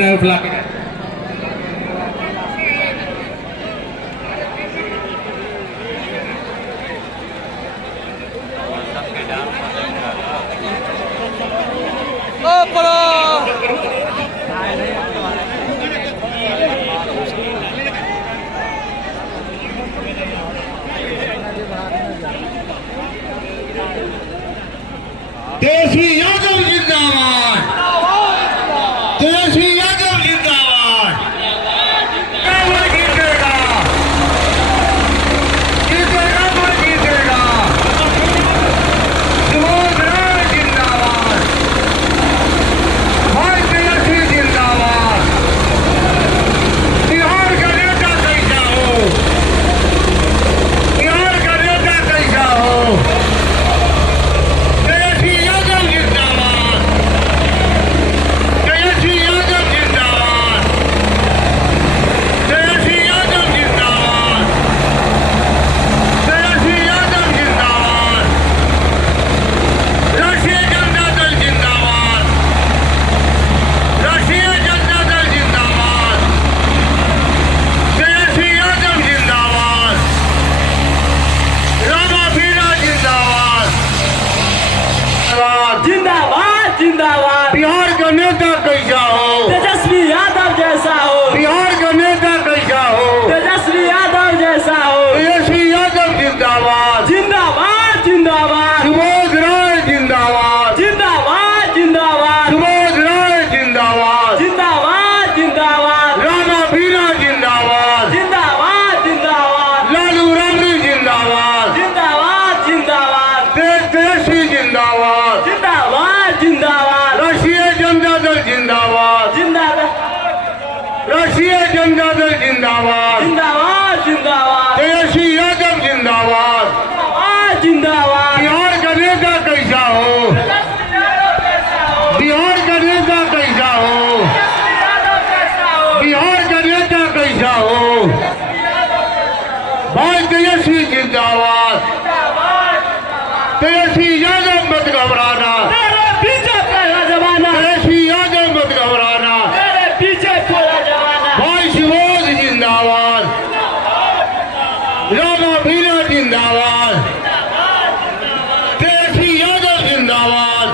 रहे उठला के तेजस्वी यादव जिंदाबाद, तेजस्वी यादव जिंदाबाद। कौन जीतेगा? जीतेगा कौन जीतेगा? सुबोध राय जिंदाबाद, भाई तेजस्वी जिंदाबाद। बिहार का नेता कैसा हो? बिहार का नेता कैसा हो? जिंदाबाद जिंदाबाद। बिहार का नेता कैसा हो? तेजस्वी यादव जैसा हो। बिहार का नेता कैसा हो? तेजस्वी यादव जैसा हो। तेजस्वी यादव जिंदाबाद, जिंदाबाद जिंदाबाद। सुबोध राय जिंदाबाद, जिंदाबाद जिंदाबाद। सुबोध राय जिंदाबाद, जिंदाबाद जिंदाबाद। रामा बीरा जिंदाबाद, जिंदाबाद जिंदाबाद। लालू राबड़ी जिंदाबाद, जिंदाबाद जिंदाबाद। तेजस्वी जिंदाबाद, जिंदाबाद जिंदाबाद। राष्ट्रीय जनता दल जिंदाबाद, जिंदाबाद राष्ट्रीय जनता दल जिंदाबाद, जिंदाबाद जिंदाबाद। तेजस्वी यादव जिंदाबाद। जिंदाबाद जिंदाबाद। बिहार का नेता कैसा हो? बिहार का नेता कैसा हो? बिहार का नेता कैसा हो? भाई तेजस्वी जिंदाबाद, तेजस्वी यादव मत घबराना, पीछे पड़ा जमाना। तेजस्वी यादव मत घबराना। पीछे पड़ा जमाना। भाई सुबोध जिंदाबाद, रामा बीरा जिंदाबाद, तेजस्वी यादव जिंदाबाद।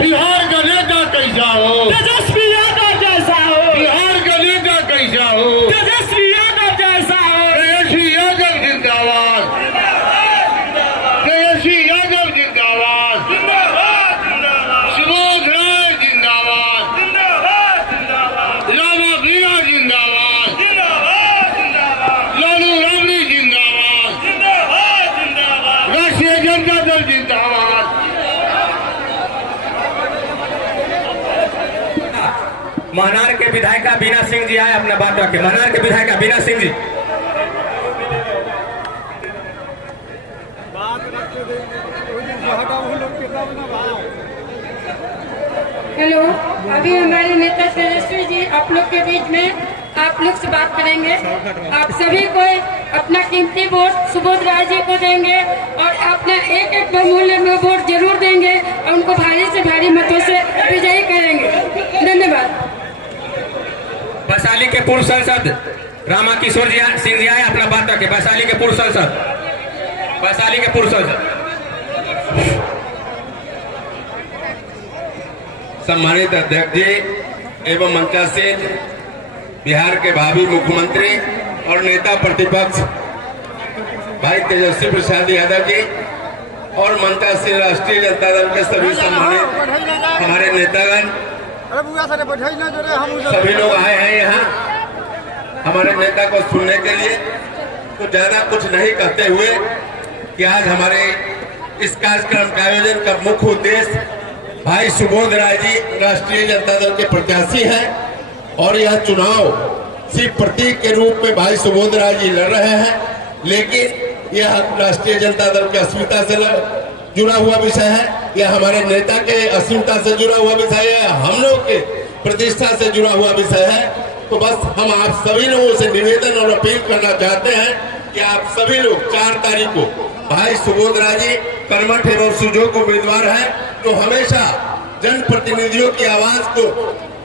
बिहार का नेता कैसा हो? तेजस्वी यादव जैसा हो। बिहार का नेता कैसा हो? तेजस्वी यादव जैसा हो। तेजस्वी यादव जिंदाबाद, तेजस्वी यादव जिंदाबाद, सुबोध राय जिंदाबाद, रामा बीरा जिंदाबाद, लालू राबड़ी जिंदाबाद, राष्ट्रीय जनता दल जिंदाबाद। महनार के विधायिका बीना सिंह जी आए अपना बात रखे। महनार के विधायिका बीना सिंह जी। हेलो, अभी हमारे नेता तेजस्वी जी आप लोग के बीच में आप लोग से बात करेंगे। आप सभी को अपना कीमती वोट सुबोध राय जी को देंगे और अपना एक एक बहुमूल्य में वोट जरूर देंगे और उनको भारी से भारी मतों से विजयी करेंगे। धन्यवाद। वैशाली के पूर्व सांसद रामा किशोर जी सिंह जी आए अपना बात रखे। वैशाली के पूर्व सांसद, वैशाली के पूर्व सांसद। सम्मानित अध्यक्ष जी एवं मंचासीन बिहार के भावी मुख्यमंत्री और नेता प्रतिपक्ष भाई तेजस्वी प्रसाद यादव जी और मंचासीन राष्ट्रीय जनता दल के सभी सम्मानित हमारे नेतागण, सभी लोग आए हैं यहाँ हमारे नेता को सुनने के लिए। तो ज्यादा कुछ नहीं कहते हुए कि आज हमारे इस कार्यक्रम का आयोजन का मुख्य उद्देश्य भाई सुबोध राय जी राष्ट्रीय जनता दल के प्रत्याशी हैं और यह चुनाव सिर्फ प्रतीक के रूप में भाई सुबोध राय जी लड़ रहे हैं, लेकिन यह राष्ट्रीय जनता दल की अस्मिता से जुड़ा हुआ विषय है। यह हमारे नेता के अस्मिता से जुड़ा हुआ विषय है, हम लोग के प्रतिष्ठा से जुड़ा हुआ विषय है। तो बस हम आप सभी लोगों से निवेदन और अपील करना चाहते हैं कि आप सभी लोग 4 तारीख को भाई सुबोध राय जी कर्मठ एवं सुजोग उम्मीदवार है, तो हमेशा जनप्रतिनिधियों की आवाज को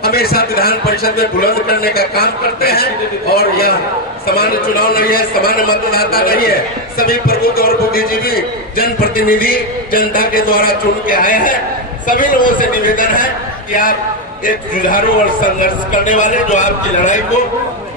हमेशा विधान परिषद में बुलंद करने का काम करते हैं। और यह सामान्य चुनाव नहीं है, सामान्य मतदाता नहीं है, सभी प्रबुद्ध और बुद्धिजीवी जनप्रतिनिधि जनता के द्वारा चुन के आए हैं। सभी लोगों से निवेदन है कि आप एक जुझारू और संघर्ष करने वाले, जो आपकी लड़ाई को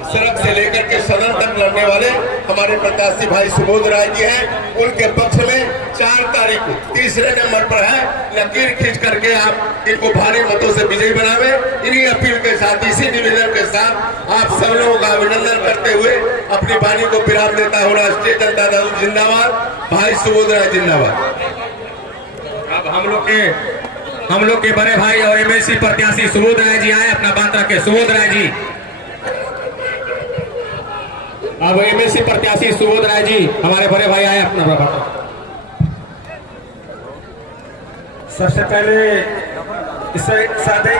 सड़क से लेकर के सदन तक लड़ने वाले हमारे प्रत्याशी भाई सुबोध राय जी हैं, उनके पक्ष में 4 तारीख को तीसरे नंबर पर है, लकीर खींच करके आप इनको भारी मतों से विजयी बनावे। इन्हीं अपील के साथ, इसी निवेदन के साथ आप सब लोगों का अभिनंदन करते हुए अपनी वाणी को विराम देता हूँ। राष्ट्रीय जनता दल जिंदाबाद, भाई सुबोध राय जिंदाबाद। अब हम लोग के बड़े भाई और एमएलसी प्रत्याशी सुबोध राय जी आए, अपना बात रखे। सुबोध राय जी, अब एमएलसी प्रत्याशी सुबोध राय जी हमारे बड़े भाई आए, अपना बात। सबसे पहले सहदेई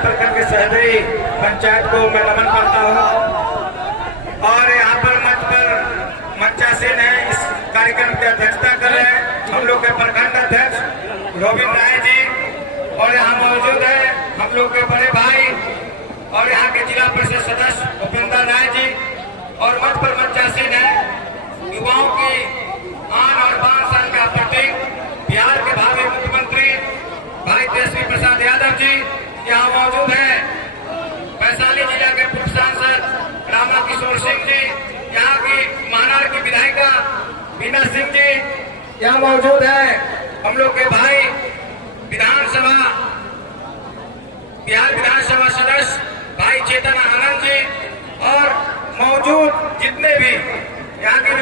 प्रखंड के सहदेई पंचायत को मैं नमन करता हूँ। और यहाँ पर मंच पर मंचासीन है, इस कार्यक्रम की अध्यक्षता कर रहे हैं हम लोग के प्रखंड अध्यक्ष रोबिन राय जी, और यहाँ मौजूद है हम लोग के बड़े भाई और यहाँ के जिला परिषद सदस्य उपेंद्र राय जी, और मंच पर मंचासीन है युवाओं की आन और बान शान का प्रतीक बिहार के भावी मुख्यमंत्री भाई तेजस्वी प्रसाद यादव जी यहाँ मौजूद है। वैशाली जिला के पूर्व सांसद रामा किशोर सिंह जी, यहाँ की महानार की विधायिका बीना सिंह जी यहाँ मौजूद है। हम लोग के भाई बिहार विधानसभा सदस्य भाई चेतन आनंद जी, और मौजूद जितने भी यहाँ के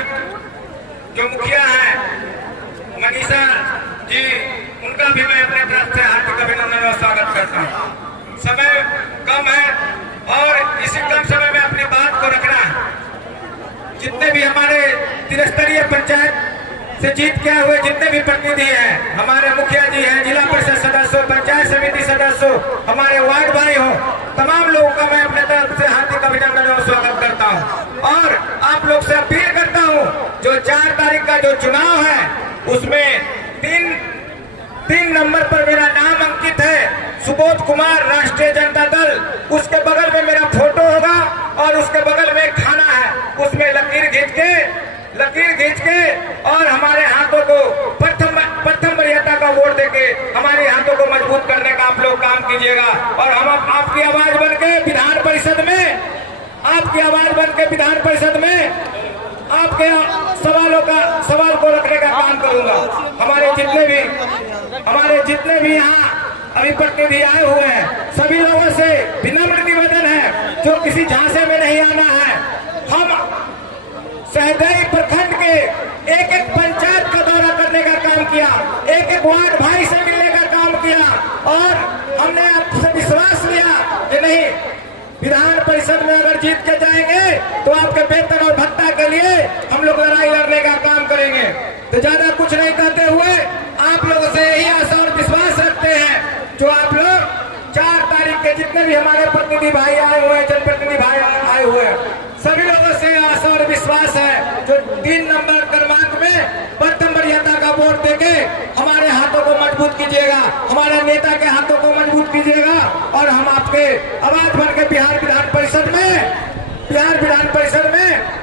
जो मुखिया हैं मनीषा जी, उनका भी मैं अपने तरफ से हार्दिक अभिनंदन और स्वागत करता हूँ। समय कम है और इसी कम समय में अपनी बात को रखना है। जितने भी हमारे त्रिस्तरीय पंचायत से जीत के हुए जितने भी प्रतिनिधि हैं, हमारे मुखिया जी हैं, जिला परिषद सदस्य, पंचायत समिति सदस्य, हमारे वार्ड भाई हो, तमाम लोगों का मैं अपने तरफ से हार्दिक अभिनंदन और स्वागत करता हूं। और आप लोग से अपील करता हूं, जो 4 तारीख का जो चुनाव है उसमें 3 नंबर पर मेरा नाम अंकित है, सुबोध कुमार, राष्ट्रीय जनता दल। उसके बगल में मेरा फोटो होगा और उसके बगल में खाना है, उसमें लकीर खींच के और हमारे हाथों को प्रथम वरीयता का वोट देके हमारे हाथों को मजबूत करने का आप लोग काम कीजिएगा। और हम आपकी आवाज बन के विधान परिषद में, आपकी आवाज बन के विधान परिषद में आपके सवाल को रखने का काम करूंगा। हमारे जितने भी यहाँ अभी प्रतिनिधि आए हुए हैं, सभी लोगों से विनम्र निवेदन है, जो किसी झांसे में नहीं आना है। हम सहदेई प्रखंड के एक पंचायत का दौरा करने का काम किया, एक वार्ड भाई से मिलने का काम किया, और हमने आपसे विश्वास लिया कि नहीं, विधान परिषद में अगर जीत के जाएंगे तो आपके वेतन और भत्ता के लिए हम लोग लड़ाई लड़ने का काम करेंगे। तो ज्यादा कुछ नहीं कहते हुए आप लोगों से यही आशा और विश्वास रखते हैं, जो आप लोग 4 तारीख के जितने भी हमारे प्रतिनिधि भाई आए हुए हैं, जनप्रतिनिधि भाई आए हुए हैं, सभी लोगों से आशा और विश्वास है, जो 3 नंबर क्रमांक में प्रथम वरीयता का वोट देके हमारे हाथों को मजबूत कीजिएगा, हमारे नेता के हाथों को मजबूत कीजिएगा, और हम आपके आवाज बन के बिहार विधान परिषद में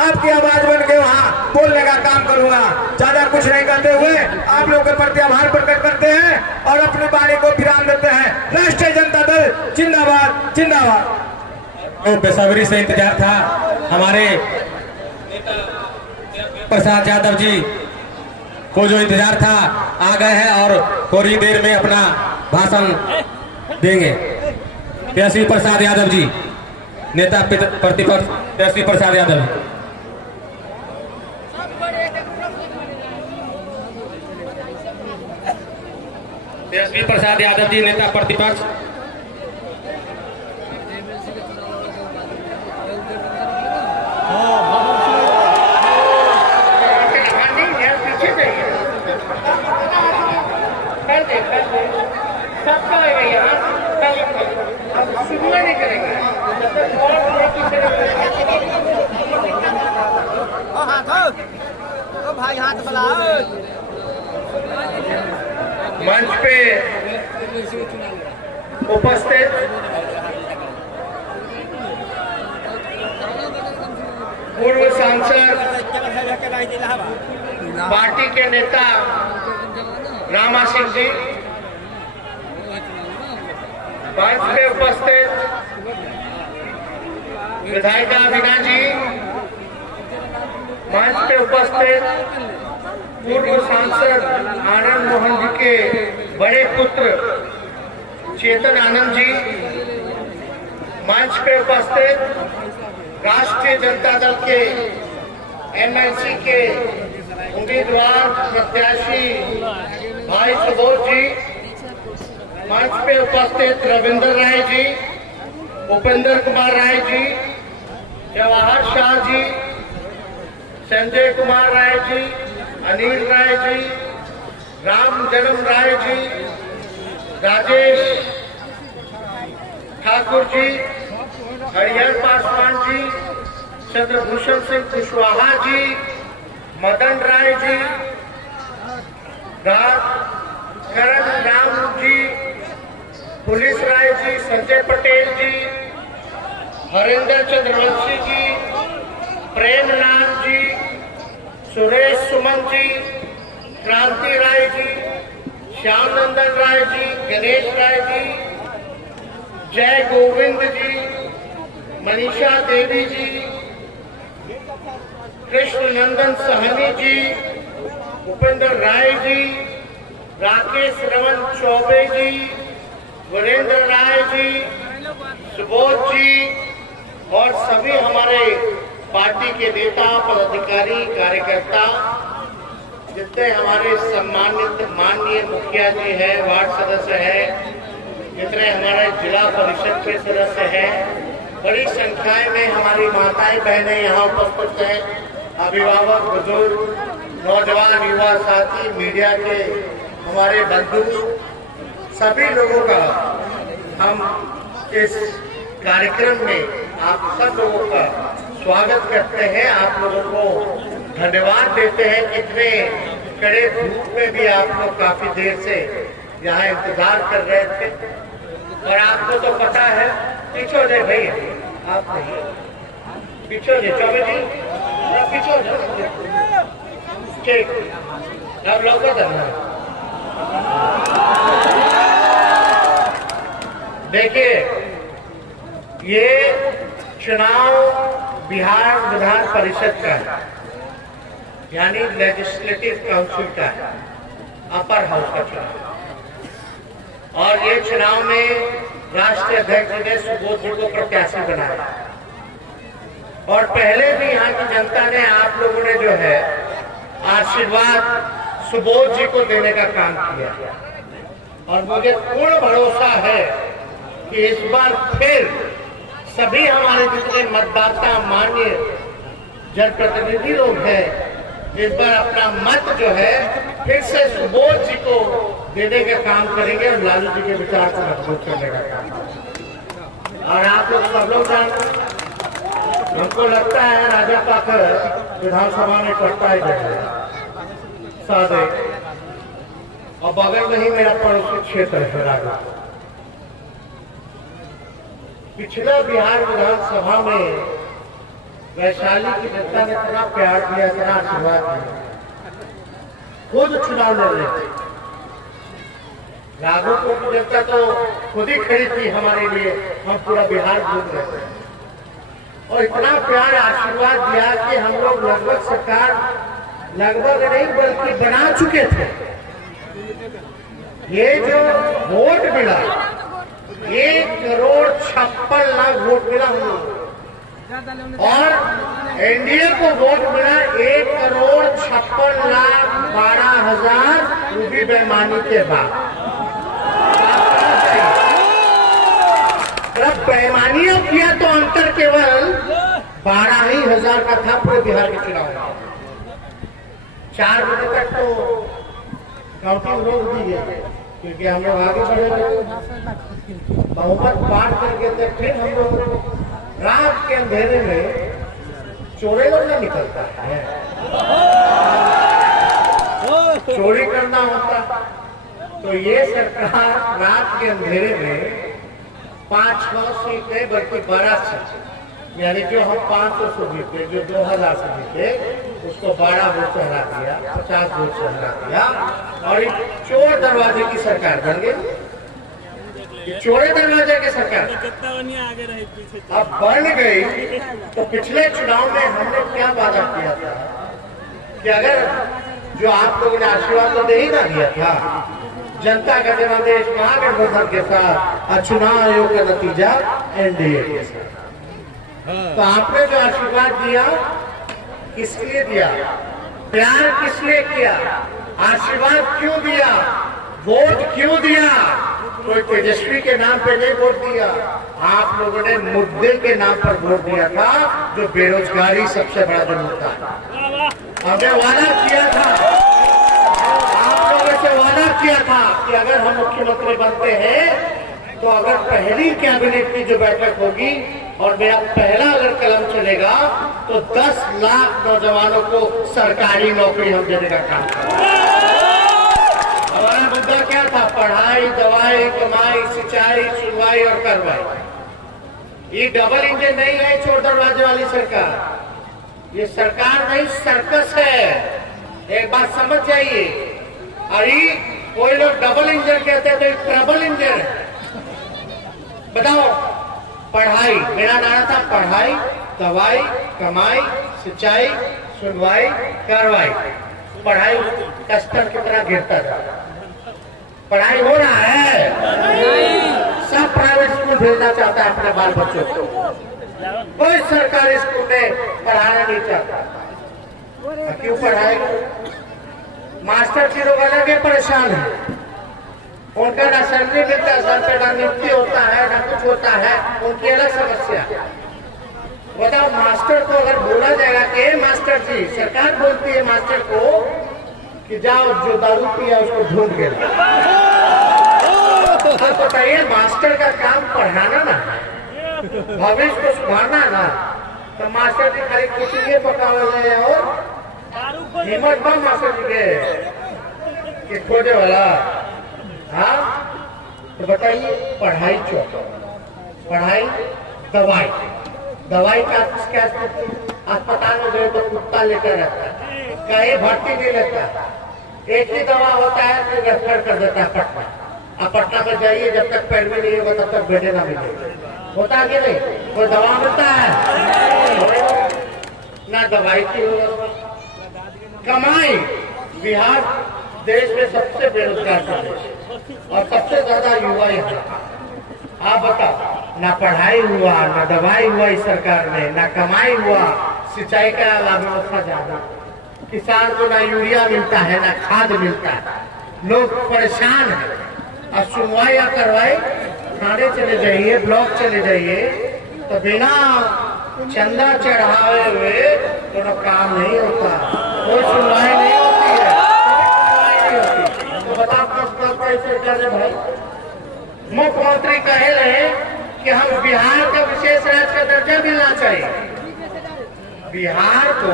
आपकी आवाज बन के वहाँ बोलने का काम करूंगा। ज्यादा कुछ नहीं करते हुए आप लोगों के प्रति आभार प्रकट करते हैं और अपनी वाणी को विराम देते हैं। राष्ट्रीय जनता दल जिंदाबाद जिंदाबाद। तो बेसब्री से इंतजार था, हमारे प्रसाद यादव जी को जो इंतजार था आ गए हैं और थोड़ी देर में अपना भाषण देंगे। तेजस्वी प्रसाद यादव जी, नेता प्रतिपक्ष तेजस्वी प्रसाद यादव। तेजस्वी प्रसाद यादव जी, नेता प्रतिपक्ष। भाई हाथ बुलाओ। मंच पे उपस्थित पूर्व सांसद पार्टी के नेता रामा सिंह जी, मंच पे उपस्थित विधायिका वीणा जी, मंच पे उपस्थित पूर्व सांसद आनंद मोहन जी के बड़े पुत्र चेतन आनंद जी, मंच पे उपस्थित राष्ट्रीय जनता दल के एमएलसी के उम्मीदवार प्रत्याशी भाई सुबोध जी, मंच पे उपस्थित रविंद्र राय जी, उपेंद्र कुमार राय जी, जवाहर शाह जी, संजय कुमार राय जी, अनिल राय जी, राम जन्म राय जी, राजेश ठाकुर जी, हरिहर पासवान जी, चंद्रभूषण सिंह कुशवाहा जी, मदन राय जी, करण राम जी, पुलिस राय जी, संजय पटेल जी, हरेंद्र चंद्रवंशी जी, प्रेमनाथ जी, सुरेश सुमन जी, क्रांति राय जी, श्याम नंदन राय जी, गणेश राय जी, जय गोविंद जी, मनीषा देवी जी, कृष्ण नंदन सहनी जी, उपेंद्र राय जी, राकेश रमन चौबे जी, वीरेंद्र राय जी, सुबोध जी और सभी हमारे पार्टी के नेता, पदाधिकारी, कार्यकर्ता, जितने हमारे सम्मानित माननीय मुखिया जी हैं, वार्ड सदस्य हैं, जितने हमारे जिला परिषद के सदस्य हैं, बड़ी संख्या में हमारी माताएं बहनें यहाँ उपस्थित हैं, अभिभावक, बुजुर्ग, नौजवान, युवा साथी, मीडिया के हमारे बंधु, सभी लोगों का हम इस कार्यक्रम में आप सब लोगों का स्वागत करते हैं। आप लोगों को धन्यवाद देते हैं। इतने कड़े धूप में भी आप लोग काफी देर से यहाँ इंतजार कर रहे थे और आपको तो पता है, पीछे दे भैया, आप नहीं पीछे दे चौबे जी, पीछे ठीक, अब लोग देखिए, ये चुनाव बिहार विधान परिषद का है, यानी लेजिस्लेटिव काउंसिल का है, अपर हाउस का चुनाव। और ये चुनाव में राष्ट्रीय अध्यक्ष ने सुबोध जी को प्रत्याशी बनाया और पहले भी यहाँ की जनता ने, आप लोगों ने जो है आशीर्वाद सुबोध जी को देने का काम किया और मुझे पूर्ण भरोसा है कि इस बार फिर सभी हमारे जितने मतदाता, माननीय जनप्रतिनिधि लोग हैं, इस बार अपना मत जो है फिर से सुबोध जी को देने का काम करेंगे और लालू जी के विचार को मजबूत करने का काम। और आप लोग सब लोग जानते हैं, हमको लगता है राजा पाकर विधानसभा में करता ही जाएगा सादे, और बगल में ही मेरा पड़ोसी क्षेत्र है राजा। पिछला बिहार विधानसभा में वैशाली की जनता ने इतना प्यार दिया, इतना आशीर्वाद दिया, खुद चुनाव लड़ रहे थे। राघोपुर की जनता तो खुद ही खड़ी थी हमारे लिए, हम पूरा बिहार घूम रहे थे और इतना प्यार आशीर्वाद दिया कि हम लोग लगभग सरकार, लगभग नहीं बल्कि बना चुके थे। ये जो वोट मिला, 1,56,00,000 वोट मिला हम लोग और एनडीए को वोट मिला 1,56,12,000, वो भी बेईमानी के बाद। जब बेईमानियां किया तो अंतर केवल 12,000 का था पूरे बिहार के चुनाव में। 4 बजे तक तो काउंटिंग रोक दी गई क्योंकि हम लोग आगे बढ़े, बहुमत पार करके थे। फिर हम लोग रात के अंधेरे में चोरी लोग नहीं निकलता है, चोरी करना होता, तो ये सरकार रात के अंधेरे में 5-6 सीटें बल्कि 12 सीटें, यानी जो हम 500 से जीते, जो 2000 से जीते, उसको 12 वोट से हरा दिया, 50 वोट से हरा दिया और एक चोर दरवाजे की सरकार बन गई। चोरे दरवाजे की सरकार अब बन गई। तो पिछले चुनाव में हमने क्या वादा किया था कि अगर जो आप लोगों ने आशीर्वाद तो दे ही ना दिया था, जनता का जनादेश महागठबंधन के साथ और चुनाव आयोग का नतीजा एनडीए के साथ, तो आपने जो आशीर्वाद दिया किस लिए दिया, प्यार किस लिए किया, आशीर्वाद क्यों दिया, वोट क्यों दिया? कोई तेजस्वी के नाम पे नहीं वोट दिया, आप लोगों ने मुद्दे के नाम पर वोट दिया था, जो बेरोजगारी सबसे बड़ा मुद्दा है। हमने वादा किया था, आप लोगों से वादा किया था कि अगर हम मुख्यमंत्री बनते हैं तो अगर पहली कैबिनेट की जो बैठक होगी और मेरा पहला अगर कलम चलेगा तो 10 लाख नौजवानों को सरकारी नौकरी हम देने का काम करेंगे। हमारा मुद्दा क्या था? पढ़ाई, दवाई, कमाई, सिंचाई, सुनवाई और कार्रवाई। ये डबल इंजन नहीं है चोर दरवाजे वाली सरकार, ये सरकार नहीं सर्कस है, एक बात समझ जाइए। अरे कोई लोग डबल इंजन कहते हैं तो एक ट्रबल इंजन है। बताओ, पढ़ाई, मेरा नारा था पढ़ाई, दवाई, कमाई, सिंचाई, सुनवाई, कार्रवाई। पढ़ाई का स्तर कितना गिरता था? पढ़ाई हो रहा है? सब प्राइवेट स्कूल भेजना चाहता है अपने बाल बच्चों को, कोई सरकारी स्कूल में पढ़ाना नहीं चाहता। क्यों पढ़ाएगा? मास्टर जी लोग अलग ही परेशान है, उनका ना सैलरी मिलता है, सर पे ना नियुक्ति होता है, ना कुछ होता है, उनकी अलग समस्या। बताओ, मास्टर को अगर बोला जाएगा कि मास्टर जी, सरकार बोलती है मास्टर को कि जाओ जो दारू पिया उसको ढूंढ के तो बताइए, मास्टर का काम पढ़ाना ना, भविष्य को सुधारना ना, तो मास्टर जी खाली कुछ पकावे जाए और हिम्मत बम मास्टर जी के खोजे वाला। हाँ, तो बताइए, पढ़ाई चौक, पढ़ाई, दवाई, दवाई का क्या अस्पताल में गए तो कुत्ता लेकर रहता है, कहीं भर्ती नहीं लेता, एक ही दवा होता है तो रेफर कर देता है पटना। अब पटना में जाइए, जब तक पैर में नहीं होगा तब तक बेटे ना मिले, होता है कि नहीं? कोई दवा मिलता है ना, दवाई की व्यवस्था। कमाई, बिहार देश में सबसे बेरोजगार प्रदेश और सबसे ज्यादा युवा यहाँ। आप बताओ, ना पढ़ाई हुआ, ना दवाई हुआ इस सरकार में, ना कमाई हुआ, सिंचाई का लाभ व्यवस्था ज्यादा, किसान को ना यूरिया मिलता है, ना खाद मिलता है, लोग परेशान हैं। अब सुनवाई या करवाई, थाने चले जाइए, ब्लॉक चले जाइए, तो बिना चंदा चढ़ाए हुए तो काम नहीं होता, कोई सुनवाई नहीं होती है, तो बताओ कैसे करे भाई? मुख्यमंत्री कहे रहे कि हम बिहार का विशेष राज्य का दर्जा मिलना चाहिए। बिहार को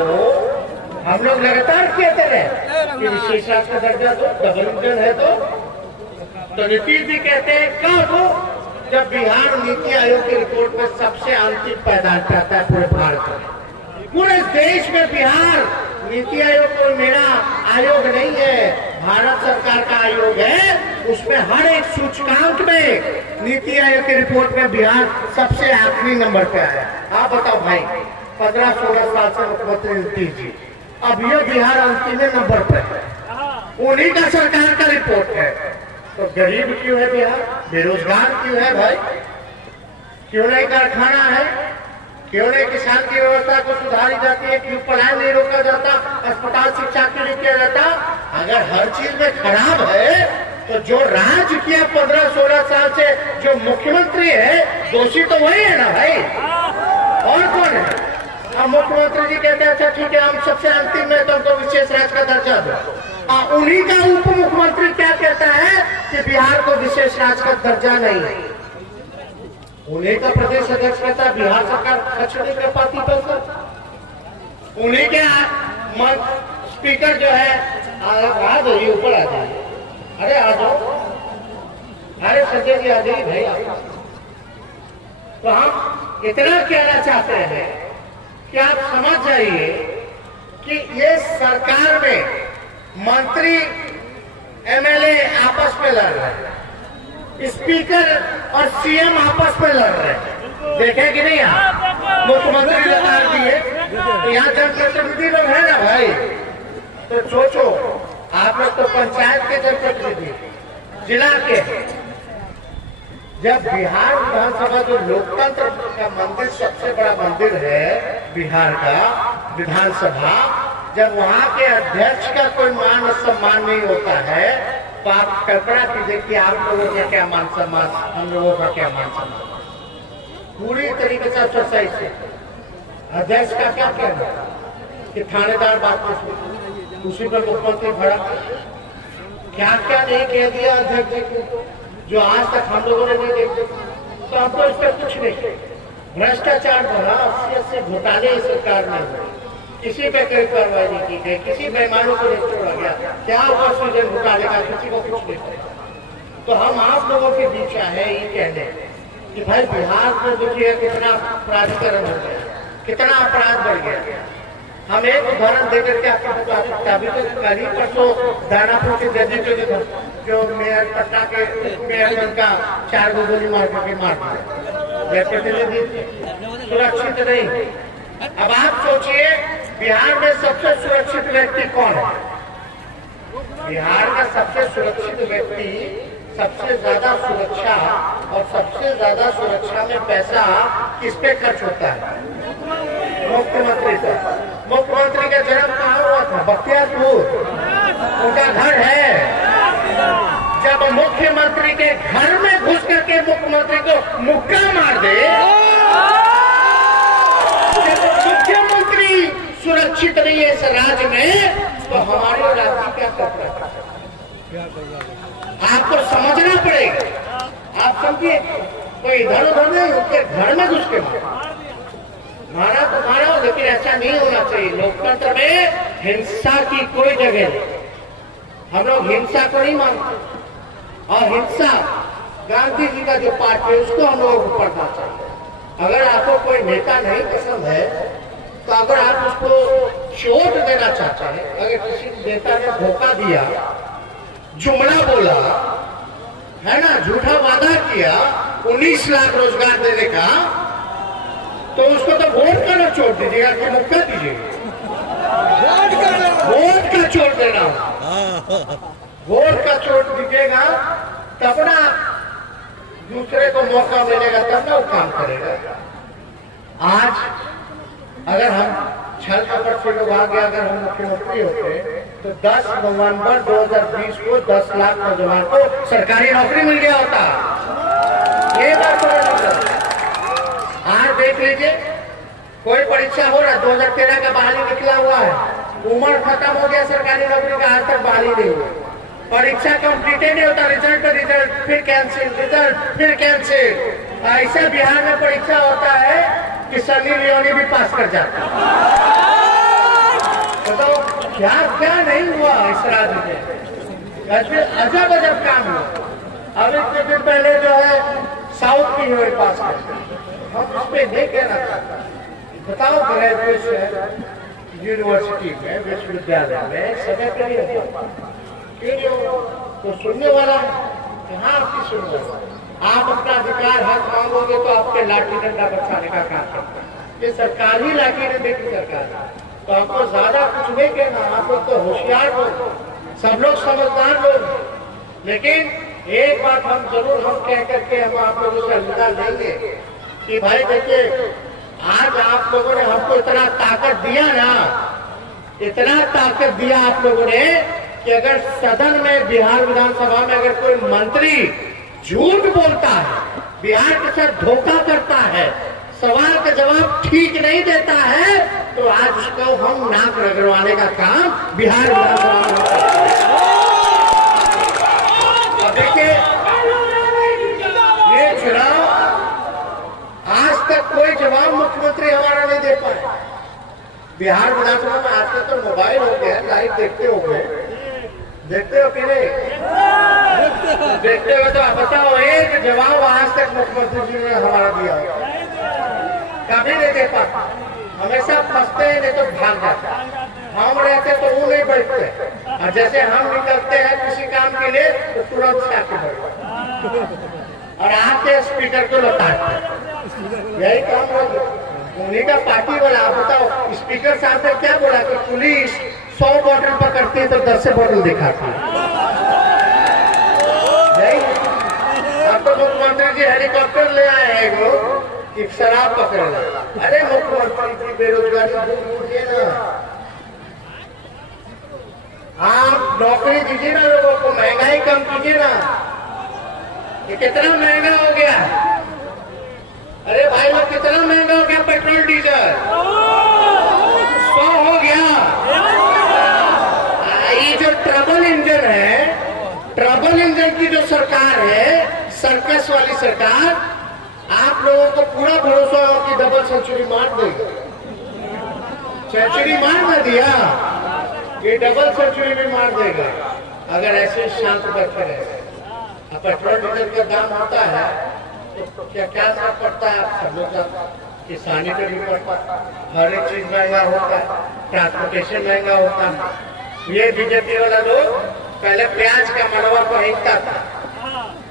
हम लोग लगातार कहते रहे कि विशेष राज्य का दर्जा दो, डबल इंजन है तो नीतीश जी कहते हैं कब हो, जब बिहार नीति आयोग की रिपोर्ट में सबसे अंतिम पैदान करता है पूरे भारत में। पूरे देश में बिहार नीति आयोग को मेरा आयोग नहीं है, भारत सरकार का आयोग है, उसमें हर एक सूचकांक में नीति आयोग की रिपोर्ट में बिहार सबसे आखिरी नंबर पे आया। आप बताओ भाई, 15-16 साल से मुख्यमंत्री नीतीश जी, अब ये बिहार अंतिम नंबर पे है, उन्हीं का सरकार का रिपोर्ट है। तो गरीब क्यों है बिहार? बेरोजगार क्यों है भाई? क्यों नहीं कारखाना है? क्यों नहीं किसान की व्यवस्था को सुधारी जाती है? क्यों पलायन नहीं रोका जाता? अस्पताल शिक्षा के लिए किया जाता? अगर हर चीज में खराब है तो जो राज किया 15-16 साल से जो मुख्यमंत्री है, दोषी तो वही है ना भाई, और कौन है? अब मुख्यमंत्री जी कहते हैं अच्छा ठीक है, हम सबसे अंतिम में तो हमको विशेष राज्य का दर्जा दो। उन्हीं का उप मुख्यमंत्री क्या कहता है कि बिहार को विशेष राज्य का दर्जा नहीं है। उन्हीं का प्रदेश अध्यक्ष कहता है बिहार सरकार खर्च नहीं कर पाती पैसा। उन्हीं के स्पीकर जो है, आ जाइए ऊपर आ जाइए, अरे आ जाओ, अरे संजय जी आ जाइए भाई, तो हम इतना कहना चाहते हैं कि आप समझ जाइए कि ये सरकार में मंत्री एमएलए आपस में लड़ रहे हैं, स्पीकर और सीएम आपस में लड़ रहे हैं। देखे कि नहीं, यहाँ मुख्यमंत्री लगा दिए, तो यहाँ जनप्रतिनिधि लोग हैं ना भाई, तो सोचो आप लोग तो पंचायत के जनप्रतिनिधि, जिला के। जब बिहार विधानसभा जो लोकतंत्र का मंदिर, सबसे बड़ा मंदिर है बिहार का विधानसभा, जब वहाँ के अध्यक्ष का कोई मान और सम्मान नहीं होता है, तो आप कल्पना कीजिए कि आप लोगों का क्या मान सम्मान, हम लोगों का क्या मान सम्मान। पूरी तरीके से एक्सरसाइज से अध्यक्ष का क्या कहना कि थानेदार बात को उसी पर मुख्यमंत्री भड़ा, क्या क्या नहीं कह दिया अध्यक्ष जी को, जो आज तक हम लोगों ने नहीं देखे। तो हमको इस पर कुछ नहीं, भ्रष्टाचार भरा 80 घोटाले इस सरकार में हुए, किसी पे कोई कार्रवाई नहीं की गई, किसी बेईमानों को नहीं छोड़ा गया, क्या हुआ सृजन घोटाले का, किसी को कुछ नहीं पता। तो हम आप लोगों के बीच है ये कहने कि भाई बिहार में देखिए कितना अपराधीकरण हो गया, कितना अपराध बढ़ गया। हम एक उदाहरण देकर के आपको बता सकते हैं। अभी तो कल ही परसों दानापुर के जज जो मेयर पटना के मेयर उनका 4 गोली मार करके मार दिया, प्रतिनिधि सुरक्षित नहीं। अब आप सोचिए बिहार में सबसे सुरक्षित व्यक्ति कौन है? बिहार का सबसे सुरक्षित व्यक्ति, सबसे ज्यादा सुरक्षा और सबसे ज्यादा सुरक्षा में पैसा किस पे खर्च होता है? मुख्यमंत्री का। मुख्यमंत्री का जन्म कहाँ हुआ था? बख्तियारपुर, उनका घर है। जब मुख्यमंत्री के घर में घुस करके मुख्यमंत्री को मुक्का मार दे, जब मुख्यमंत्री सुरक्षित नहीं है इस राज्य में, तो हमारे राज्य क्या करता है? आपको समझना पड़ेगा। आप समझिए, कोई इधर उधर नहीं, उसके घर में घुस के मारा तो मारा, लेकिन ऐसा नहीं होना चाहिए। लोकतंत्र में हिंसा की कोई जगह नहीं। हम लोग हिंसा को नहीं मानते, और हिंसा गांधी जी का जो पाठ है उसको हम लोगों को पढ़ना चाहिए। अगर आपको कोई नेता नहीं पसंद है, तो अगर आप उसको चोट देना चाहते हैं, अगर किसी नेता ने धोखा दिया, जुमला बोला है ना, झूठा वादा किया 19 लाख रोजगार देने का, तो उसको तो वोट का ना छोड़ दीजिएगा कि मुक्का दीजिएगा। वोट का छोड़ देना, वोट का छोड़ दीजिएगा, तब ना दूसरे को मौका मिलेगा, तब ना वो काम करेगा। आज अगर हम छल कपट से लोग आगे, अगर हम मुख्यमंत्री होते तो 10 नवंबर 2020 को 10 लाख नौजवान को सरकारी नौकरी मिल गया होता। ये बात आज देख लीजिए, कोई परीक्षा हो रहा, 2013 का बहाली निकला हुआ है, उम्र खत्म हो गया सरकारी नौकरी का, आज तक बहाली नहीं हुई, परीक्षा कंप्लीट नहीं होता, रिजल्ट फिर कैंसिल, रिजल्ट फिर कैंसिल। ऐसा बिहार में परीक्षा होता है कि सनी लियोनी भी पास कर जाता है। तो क्या क्या नहीं हुआ इस राज्य में, अजब अजब काम हुआ। अभी कुछ दिन पहले जो है साउथ की हुई पास कर, हम उस पर नहीं कहना चाहता। बताओ ग्रेजुएशन यूनिवर्सिटी में, विश्वविद्यालय में समय पर नहीं होता, तो सुनने वाला कहाँ आपकी सुनने वाला? आप अपना अधिकार हक मांगोगे तो आपके लाठी डंडा बचाने का काम करता है। ये सरकार ही लाठी डंडे की सरकार है। तो आपको ज्यादा कुछ नहीं कहना, आप लोग तो होशियार लोग, सब लोग समझदार लोग। लेकिन एक बात हम जरूर हम कह करके हम आप लोगों से अलविदा लेंगे कि भाई देखिए, आज आप लोगों ने हमको इतना ताकत दिया ना, इतना ताकत दिया आप लोगों ने कि अगर सदन में, बिहार विधानसभा में अगर कोई मंत्री झूठ बोलता है, बिहार के साथ धोखा करता है, सवाल का जवाब ठीक नहीं देता है, तो आज उसको हम नाक रगड़वाने का काम बिहार विधानसभा में करते हैं। देखिए, ये चुनाव आज तक कोई जवाब मुख्यमंत्री हमारा नहीं दे पाए। बिहार विधानसभा में आज तक तो मोबाइल हो गया, लाइव देखते हो गए, देखते हो कि नहीं? देखते हो तो बताओ, एक जवाब आज तक मुख्यमंत्री जी ने हमारा दिया। कभी नहीं दे पाता, हमेशा फंसते हैं नहीं तो भाग जाते हैं। हम रहते तो वो नहीं बैठते, और जैसे हम निकलते हैं किसी काम के लिए तो तुरंत से आके बैठते और आके स्पीकर को लौटाते। यही काम हो उन्हीं का पार्टी वाला। आप बताओ स्पीकर साहब ने क्या बोला कि पुलिस 100 बॉटल पकड़ती है तो 10 से बॉटल दिखाती है। नहीं, अब तो मुख्यमंत्री जी हेलीकॉप्टर ले आए हैं लोग कि शराब पकड़ ले। अरे मुख्यमंत्री जी बेरोजगारी दूर कीजिए ना, आप नौकरी दीजिए ना लोगों को, महंगाई कम कीजिए ना। ये कितना महंगा हो गया, अरे भाई लोग कितना महंगा हो गया पेट्रोल डीजल, 100 हो गया। ये जो ट्रबल इंजन है, ट्रबल इंजन की जो सरकार है, सर्कस वाली सरकार, आप लोगों को पूरा भरोसा है कि डबल सेंचुरी मार देगी। सेंचुरी मार ना दिया, ये डबल सेंचुरी भी मार देगा अगर ऐसे शांत बैठे रहे। अब पेट्रोल डीजल का दाम होता है तो क्या क्या फर्क पड़ता है, आप सब लोग का किसानी पे भी पड़ता है, हर एक चीज महंगा होता है, ट्रांसपोर्टेशन महंगा होता है। ये बीजेपी वाला लोग पहले प्याज का मड़वा पहनता था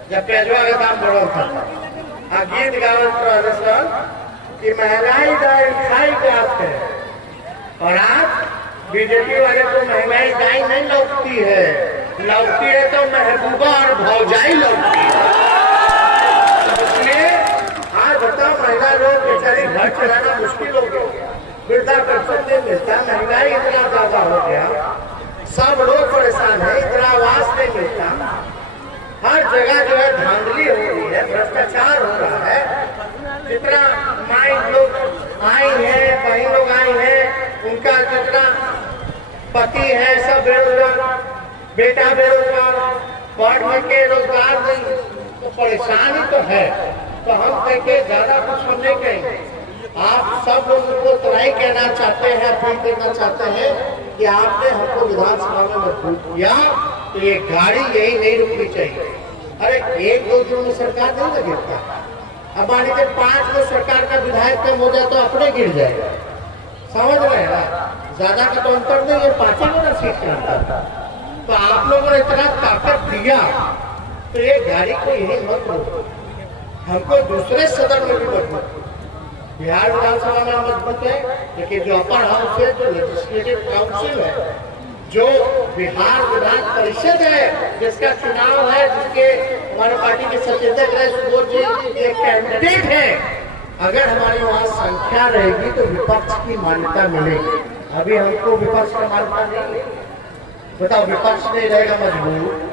जब प्याजवा का दाम बढ़ा था, गीत गावत कि महंगाई दाई खाई जात है, और आज बीजेपी वाले को महंगाई दाई नहीं लौटती है, लौटती है तो महबूबा और भौजाई लौटती है। इसलिए आज बताओ महिला लोग बेचारी घर चलाना मुश्किल हो गया, वृद्धा पेंशन नहीं मिलता, महंगाई इतना ज्यादा हो गया, सब लोग परेशान है, इतना आवास नहीं मिलता, हर जगह जो है धांधली हो रही है, भ्रष्टाचार हो रहा है। जितना माई लोग आई है, बहन लोग आई है, उनका जितना पति है सब बेरोजगार, बेटा बेरोजगार, पढ़ लिख के रोजगार नहीं, तो परेशानी तो है। तो हम देखे ज्यादा कुछ हम नहीं कहेंगे, आप सब लोगों को तो नहीं कहना चाहते हैं, अपील करना चाहते हैं कि आपने हमको विधानसभा में मजबूर किया तो ये गाड़ी यही नहीं रुकनी चाहिए। अरे 1-2 दिन में सरकार नहीं ना गिरता, अब मान लीजिए 5 को सरकार का विधायक कम हो जाए तो अपने गिर जाएगा, समझ रहे हैं ना, ज्यादा का तो अंतर नहीं है, 5 को ना सीट का अंतर। तो आप लोगों ने इतना ताकत दिया तो ये गाड़ी को यही मत रोको, हमको दूसरे सदन में भी मजबूत, बिहार विधानसभा में मजबूत है, लेकिन जो अपर हाउस है, जो लेजिस्लेटिव काउंसिल है, जो बिहार विधान परिषद है, जिसका चुनाव है, जिसके हमारे पार्टी के संयोजक रहे सुबोध जी एक कैंडिडेट है, अगर हमारी वहाँ संख्या रहेगी तो विपक्ष की मान्यता मिलेगी। अभी हमको विपक्ष का मान्यता नहीं, बताओ विपक्ष नहीं रहेगा मजबूत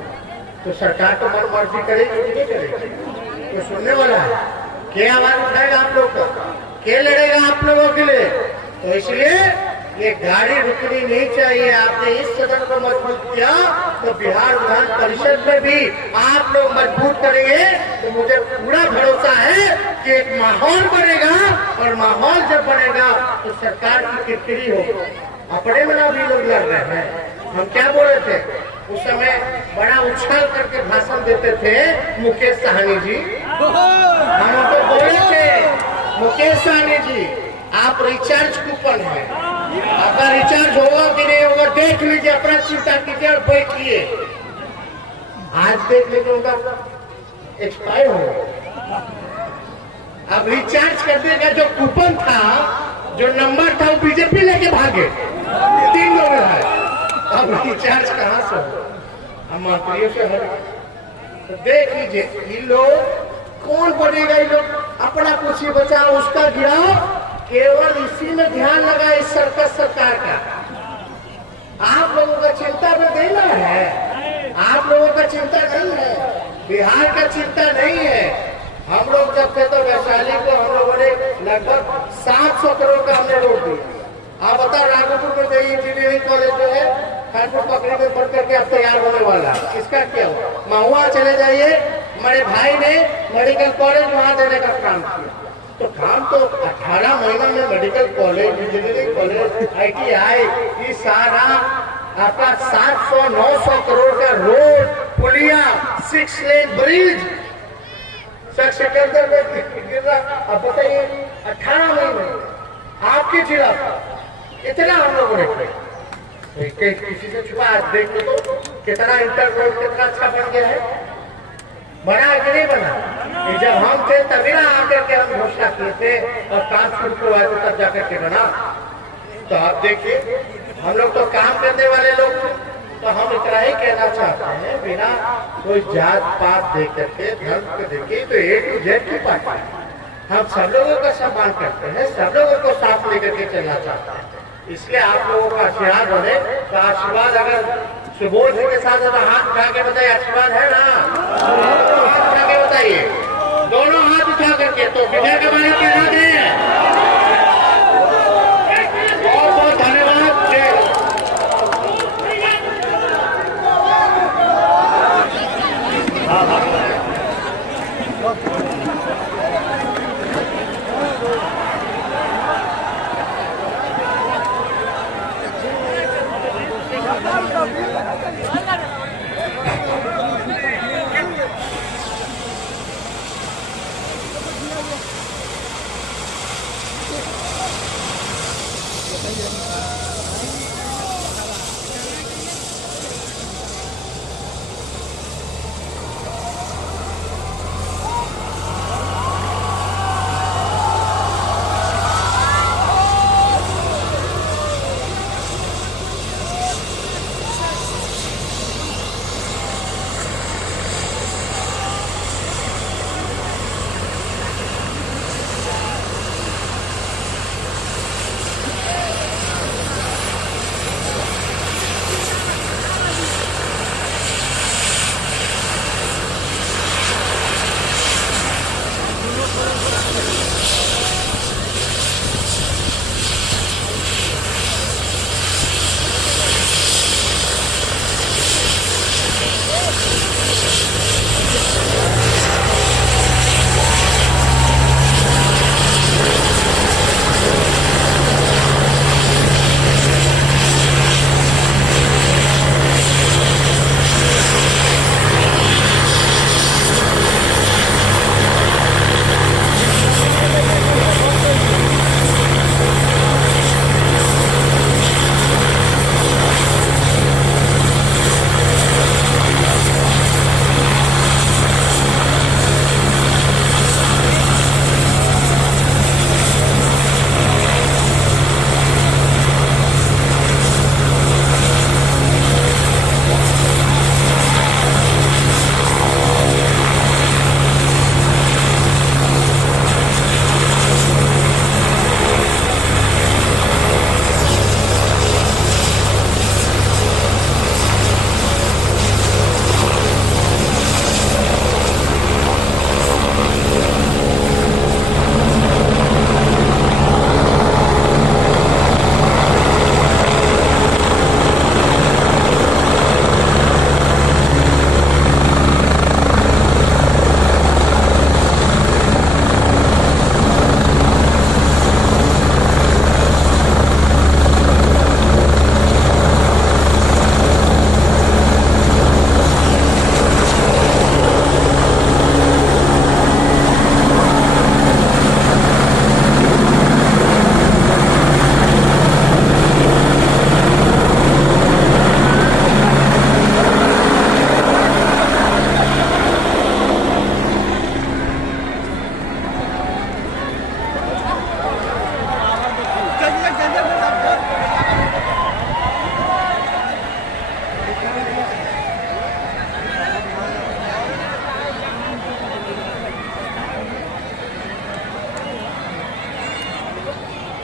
तो सरकार तो मन मर्जी करेगी कि नहीं करेगी, तो सुनने वाला है, क्या आवाज उठाएगा आप लोग का, क्या लड़ेगा आप लोगों के लिए। तो इसलिए ये गाड़ी रुकनी नहीं चाहिए। आपने इस सदन को मजबूत किया तो बिहार विधान परिषद में भी आप लोग मजबूत करेंगे, तो मुझे पूरा भरोसा है कि एक माहौल बनेगा, और माहौल जब बनेगा तो सरकार की किरकिरी होगी। अपने में ना भी लोग लड़ रहे हैं, हम क्या बोल रहे थे उस समय, बड़ा उछाल करके भाषण देते थे मुकेश सहनी जी, हम तो बोले थे मुकेश सहनी जी आप रिचार्ज कूपन है, अगर रिचार्ज होगा कि नहीं होगा देख लीजिए, अपना चिंता कीजिए और बैठिए। आज देख लीजिए उनका एक्सपायर हो गया। अब रिचार्ज करने का जो कूपन था, जो नंबर था, वो बीजेपी लेके भागे, 3 लोग है। अब रिचार्ज कहाँ से हो, हम मंत्रियों से हर, तो देख लीजिए ये लोग कौन बनेगा, ये लोग अपना कुछ ही बचा उसका गिराओ, केवल इसी में ध्यान लगा इस सर्कस सरकार का। आप लोगों का चिंता में देना है, आप लोगों का चिंता नहीं है, बिहार का चिंता नहीं है। हम लोग जब थे तो वैशाली को हम लोगों ने लगभग 700 करोड़ का हमने रोक दिया। आप बता राघोपुर में गई इंजीनियरिंग कॉलेज जो है खानपुर पकड़ी में पढ़ करके अब तैयार होने वाला, इसका क्या हुआ? महुआ चले जाइए, मेरे भाई ने मेडिकल कॉलेज वहाँ देने का काम किया, तो काम तो 18 महीना में medical college, engineering college, ITI, ये सारा आपका 700-900 करोड़ का रोड, पुलिया, 6 लेन ब्रिज, सिकंदर में गिर रहा। अब बताइए 18 महीने आपके खिलाफ इतना हम लोगों ने किसी से छुपा। आज देख लो तो कितना इंटरव्यू कितना अच्छा बन गया है, बना कि नहीं बना। ये जब हम थे तभी ना आकर के हम घोषणा किए थे और काम शुरू करवाए थे, तब जाकर के बना। तो आप देखिए हम लोग तो काम करने वाले लोग थे, तो हम इतना ही कहना चाहते हैं, बिना कोई जात पात देख करके धर्म को देखे, तो A to Z की पार्टी हम सब लोगों का सम्मान करते हैं, सब लोगों को साथ लेकर के चलना चाहते हैं। इसलिए आप लोगों का आशीर्वाद बने। तो आशीर्वाद अगर सुबोध के साथ हाथ उठा के बताइए, आशीर्वाद है ना? हाथ उठा के बताइए, दोनों हाथ उठा करके। तो विजय के बारे में कहना दें। बहुत बहुत धन्यवाद। Thank you.